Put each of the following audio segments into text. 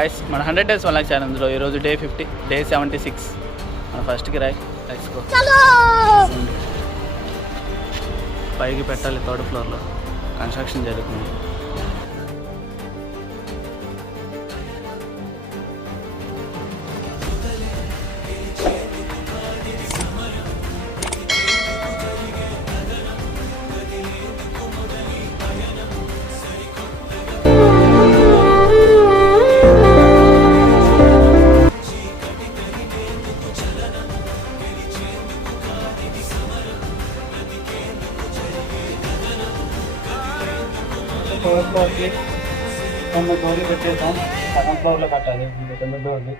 Guys మన 100 days 1 lakh ఛాలెంజ్లో ఈరోజు day 50 day 76 మన ఫస్ట్కి రాయ్ లెట్స్కో పైకి పెట్టాలి 3rd ఫ్లోర్లో కన్స్ట్రక్షన్ జరుగుతుంది. ఫోర్త్ ఫ్లోర్కి 9 డోర్లు పెట్టేసాం. సెకండ్ ఫ్లోర్లో కట్టాలి 2 డోర్లు.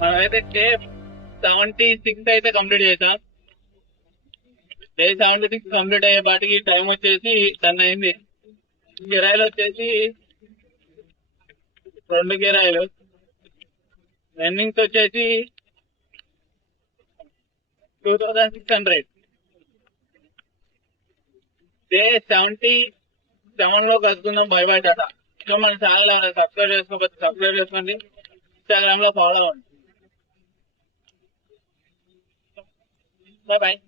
మనమైతే డే 76 అయితే కంప్లీట్ చేసాం. డే 76 కంప్లీట్ అయ్యే పాటికి టైం వచ్చేసి 10 అయింది. కిరాయిలు వచ్చేసి 2 కిరాయిలు, ఎర్నింగ్స్ వచ్చేసి 2600. డే 77 లో కలుసుకుందాం. Bye bye tata. సో మన ఛానల్ సబ్స్క్రైబ్ చేసుకోకపోతే సబ్స్క్రైబ్ చేసుకోండి. ఇన్స్టాగ్రామ్ లో ఫాలో అవ్వండి. Bye bye.